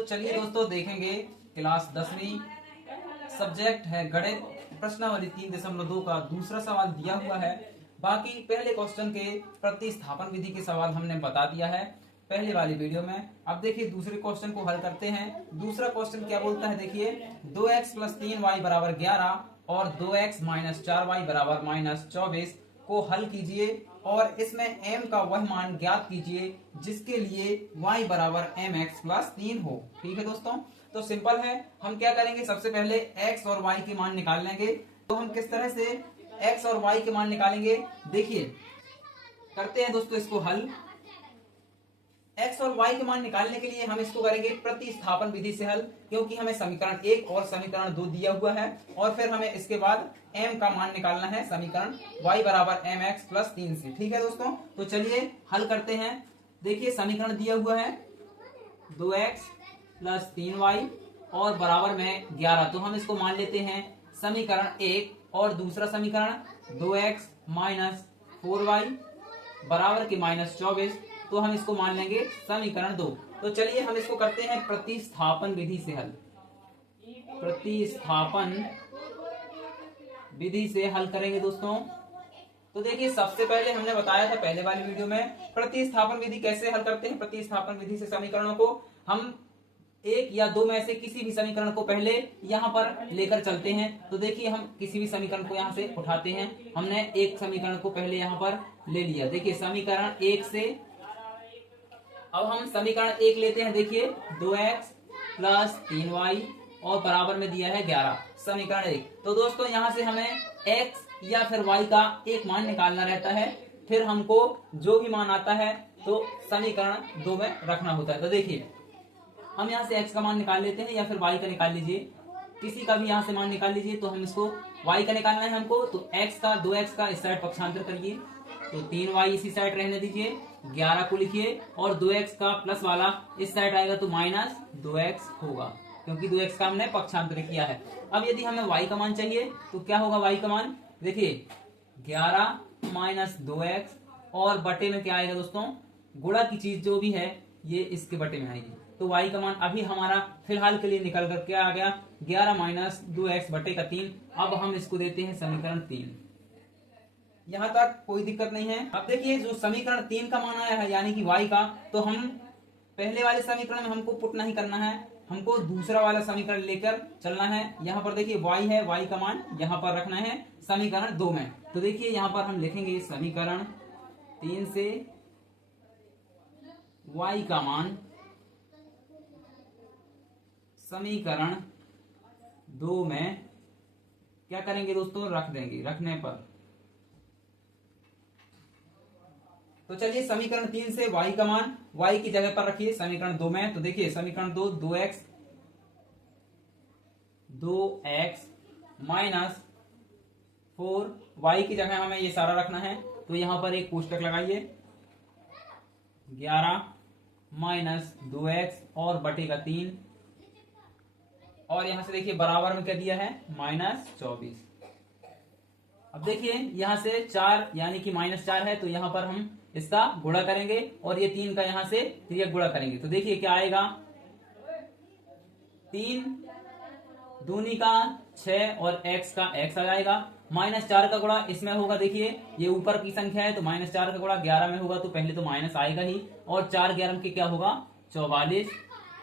तो चलिए दोस्तों देखेंगे क्लास 10वीं सब्जेक्ट है गणित प्रश्नावली 3.2 का दूसरा सवाल दिया हुआ है। बाकी पहले क्वेश्चन के प्रतिस्थापन विधि के सवाल हमने बता दिया है पहले वाली वीडियो में। अब देखिए दूसरे क्वेश्चन को हल करते हैं। दूसरा क्वेश्चन क्या बोलता है, देखिए 2x + 3y बराबर 11 और 2x - 4y बराबर -24 को हल कीजिए और इसमें m का वह मान ज्ञात कीजिए जिसके लिए y बराबर mx + 3 हो। ठीक है दोस्तों, तो सिंपल है। हम क्या करेंगे, सबसे पहले x और y के मान निकाल लेंगे। तो हम किस तरह से x और y के मान निकालेंगे, देखिए करते हैं दोस्तों इसको हल। x और y के मान निकालने के लिए हम इसको करेंगे प्रतिस्थापन विधि से हल, क्योंकि हमें समीकरण 1 और समीकरण 2 दिया हुआ है और फिर हमें इसके बाद m का मान निकालना है समीकरण y बराबर mx + 3 से। ठीक है दोस्तों, तो चलिए हल करते हैं। देखिए समीकरण दिया हुआ है 2x + 3y और बराबर में 11, तो हम इसको मान लेते हैं समीकरण 1 और दूसरा समीकरण 2x - 4y बराबर के -24, तो हम इसको मान लेंगे समीकरण 2। तो चलिए हम इसको करते हैं प्रतिस्थापन विधि से हल। प्रतिस्थापन विधि से हल करेंगे दोस्तों। तो देखिए सबसे पहले हमने बताया था पहले वाली वीडियो में प्रतिस्थापन विधि कैसे हल करते हैं। प्रतिस्थापन विधि से समीकरणों को हम एक या दो में से किसी भी समीकरण को पहले यहाँ पर लेकर चलते हैं। तो देखिए हम किसी भी समीकरण को यहाँ से उठाते हैं। हमने एक समीकरण को पहले यहाँ पर ले लिया। देखिए समीकरण 1 से अब हम समीकरण 1 लेते हैं। देखिए 2x + 3y और बराबर में दिया है 11, समीकरण 1। तो दोस्तों यहाँ से हमें x या फिर y का एक मान निकालना रहता है, फिर हमको जो भी मान आता है तो समीकरण 2 में रखना होता है। तो देखिए हम यहाँ से x का मान निकाल लेते हैं या फिर y का निकाल लीजिए, किसी का भी यहाँ से मान निकाल लीजिए। तो हम इसको y का निकालना है हमको, तो x का 2x का इस साइड पक्षांतर करिए, तो 3y इसी साइड रहने दीजिए, 11 को लिखिए और 2x का प्लस वाला इस साइड आएगा तो -2x होगा, क्योंकि 2x का हमने पक्षांतर किया है। अब यदि हमें y का मान चाहिए तो क्या होगा y का मान, देखिए 11 - 2x और बटे में क्या आएगा दोस्तों, गुणा की चीज जो भी है ये इसके बटे में आएगी। तो y का मान अभी हमारा फिलहाल के लिए निकल कर क्या आ गया, 11 - 2x बटे का 3। अब हम इसको देते हैं समीकरण 3। यहाँ तक कोई दिक्कत नहीं है। अब देखिए जो समीकरण 3 का मान आया है यानी कि y का, तो हम पहले वाले समीकरण में हमको पुट नहीं करना है, हमको दूसरा वाला समीकरण लेकर चलना है। यहाँ पर देखिए y है, y का मान यहाँ पर रखना है समीकरण 2 में। तो देखिए यहाँ पर हम लिखेंगे समीकरण 3 से y का मान समीकरण 2 में क्या करेंगे दोस्तों, रख देंगे। रखने पर तो चलिए समीकरण 3 से y का मान y की जगह पर रखिए समीकरण 2 में। तो देखिए समीकरण 2 2x - 4 y की जगह हमें ये सारा रखना है, तो यहां पर एक कोष्टक लगाइए, 11 - 2x और बटे का 3 और यहां से देखिए बराबर में क्या दिया है -24। अब देखिए यहां से 4 यानी कि -4 है, तो यहां पर हम इसका गुणा करेंगे और ये 3 का यहां से तिर्यक गुणा करेंगे। तो देखिए क्या आएगा, 3 दूनी का 6 और x का x आ जाएगा। -4 का गुणा इसमें होगा, देखिए ये ऊपर की संख्या है तो -4 का गुणा 11 में होगा, तो पहले तो माइनस आएगा ही, और 4 11 के क्या होगा 44,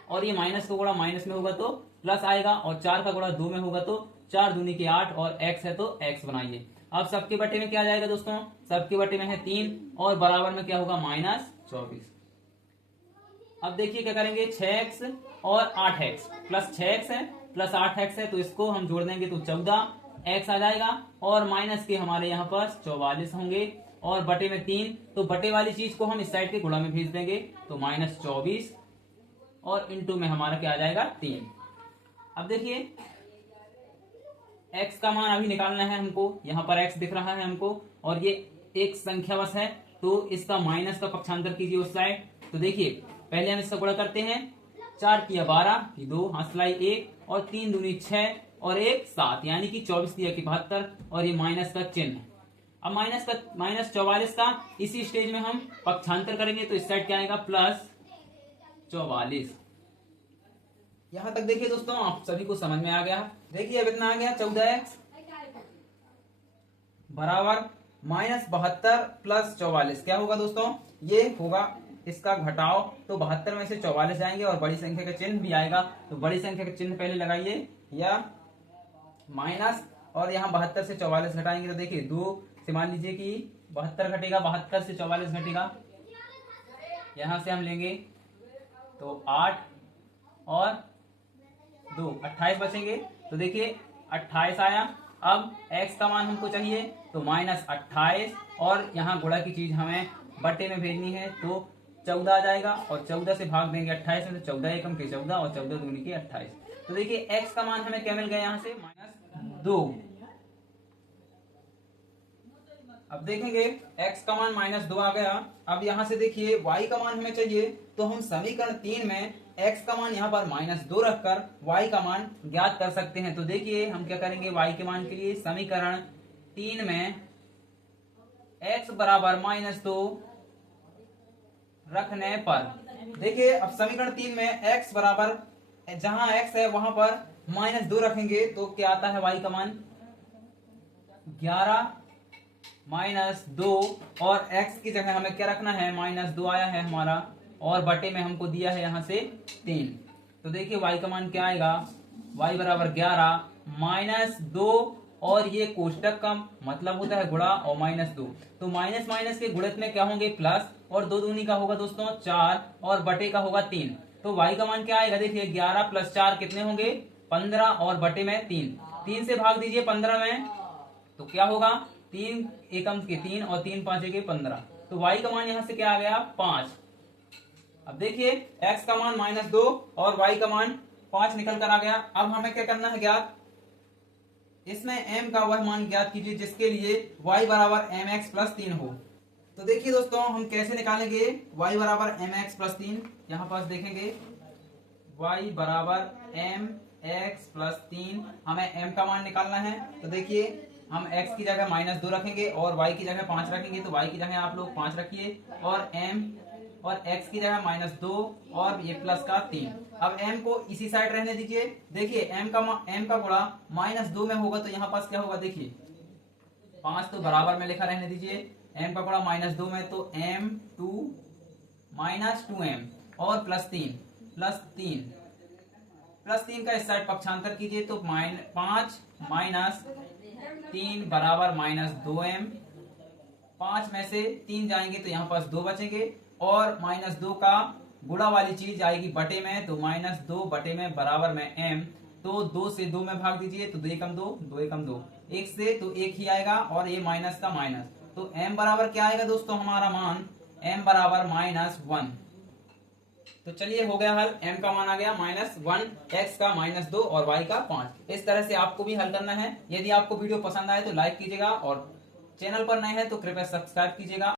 और ये माइनस का गुणा माइनस में होगा तो प्लस आएगा, और 4 का गुणा 2 में होगा तो 4 दूनी के 8 और x है तो x बनाइए। अब सबके बटे में क्या आ जाएगा दोस्तों, सबके बटे में है 3 और बराबर में क्या होगा -24। अब देखिए क्या करेंगे, 6x और 8x प्लस 6x है प्लस 8x है, तो इसको हम जोड़ देंगे तो 14x आ जाएगा, और माइनस के हमारे यहाँ पर 44 होंगे और बटे में 3, तो बटे वाली चीज को हम इस साइड के गुणा में भेज देंगे तो -24 और इंटू में हमारा क्या आ जाएगा 3। अब देखिए x का मान अभी निकालना है हमको, यहाँ पर x दिख रहा है हमको और ये एक संख्या बस है, तो इसका माइनस का पक्षांतर कीजिए उस साइड। तो देखिए पहले हम इसका गुणा करते हैं, 4 किया 12, 2 हंसलाई 1 और 3 दूनी 6 और 1 7, यानी कि 24 दिया कि 72 और ये माइनस का चिन्ह। अब -44 का इसी स्टेज में हम पक्षांतर करेंगे तो इस साइड क्या आएगा +44। यहाँ तक देखिए दोस्तों आप सभी को समझ में आ गया। देखिए अब इतना आ गया 14x बराबर -72 प्लस 44 क्या होगा दोस्तों, ये होगा इसका घटाव। तो 72 में से 44 जाएंगे और बड़ी संख्या का चिन्ह भी आएगा, तो बड़ी संख्या का चिन्ह पहले लगाइए या माइनस, और यहाँ 72 से 44 घटाएंगे तो देखिए 2 से मान लीजिए कि 72 घटेगा, 72 से 44 घटेगा, यहां से हम लेंगे तो 8 और 2 28 बचेंगे। तो देखिए 28 आया। अब x का मान हमको चाहिए तो -28, और यहाँ गुणा की चीज हमें बटे में भेजनी है तो 14 आ जाएगा, और 14 से भाग देंगे 28 में, तो 14 एकम के 14 और 14 दूनी के 28। तो देखिए x का मान हमें क्या मिल गया यहाँ से -2। अब देखेंगे x का मान -2 आ गया। अब यहाँ से देखिए y का मान हमें चाहिए, तो हम समीकरण 3 में x का मान यहाँ पर -2 रखकर y का मान ज्ञात कर सकते हैं। तो देखिए हम क्या करेंगे, y के मान के लिए समीकरण 3 में x बराबर -2 रखने पर, देखिए अब समीकरण 3 में x बराबर, जहां x है वहां पर -2 रखेंगे तो क्या आता है, y का मान 11 -2, और x की जगह हमें क्या रखना है, -2 आया है हमारा, और बटे में हमको दिया है यहाँ से 3। तो देखिए y का मान क्या आएगा, y बराबर 11 -2, और ये कोष्टक का मतलब होता है गुणा और -2, तो माइनस माइनस के गुणित में क्या होंगे प्लस, और 2 दूनी का होगा दोस्तों 4, और बटे का होगा 3। तो y का मान क्या आएगा, देखिए 11 + 4 कितने होंगे 15, और बटे में 3। 3 से भाग दीजिए 15 में, तो क्या होगा 3 एकम के 3 और 3 पांचे के 15। तो y का मान यहाँ से क्या आ गया 5। अब देखिए x का मान -2 और y का मान 5 निकल कर आ गया। अब हमें क्या करना है ज्ञात, इसमें m का वह मान ज्ञात कीजिए जिसके लिए y बराबर mx + 3 हो। तो देखिए दोस्तों हम कैसे निकालेंगे y बराबर mx + 3, यहाँ पास देखेंगे y बराबर mx + 3, हमें m का मान निकालना है। तो देखिए हम x की जगह -2 रखेंगे और y की जगह 5 रखेंगे, तो y की जगह आप लोग 5 रखिए, और m और x की जगह -2 और ये प्लस का 3। अब m को इसी साइड रहने दीजिए। देखिए m का गुणा -2 में होगा तो यहाँ पास क्या होगा, देखिए 5 तो बराबर में लिखा रहने दीजिए, m का गुणा -2 में तो m2 -2m और प्लस 3 का इस साइड पक्षांतर कीजिए, तो 5 - 3 बराबर -2m। 5 में से 3 जाएंगे तो यहाँ पास 2 बचेंगे, और -2 का गुणा वाली चीज आएगी बटे में, तो -2 बटे में बराबर में m। तो 2 से 2 में भाग दीजिए, तो 2 एकम 2, 2 एकम 2, 1 से तो 1 ही आएगा, और ये माइनस का माइनस, तो m बराबर क्या आएगा दोस्तों, हमारा मान m बराबर -1। तो चलिए हो गया हल, m का मान आ गया -1, x का -2 और y का 5। इस तरह से आपको भी हल करना है। यदि आपको वीडियो पसंद आए तो लाइक कीजिएगा, और चैनल पर नए हैं तो कृपया सब्सक्राइब कीजिएगा।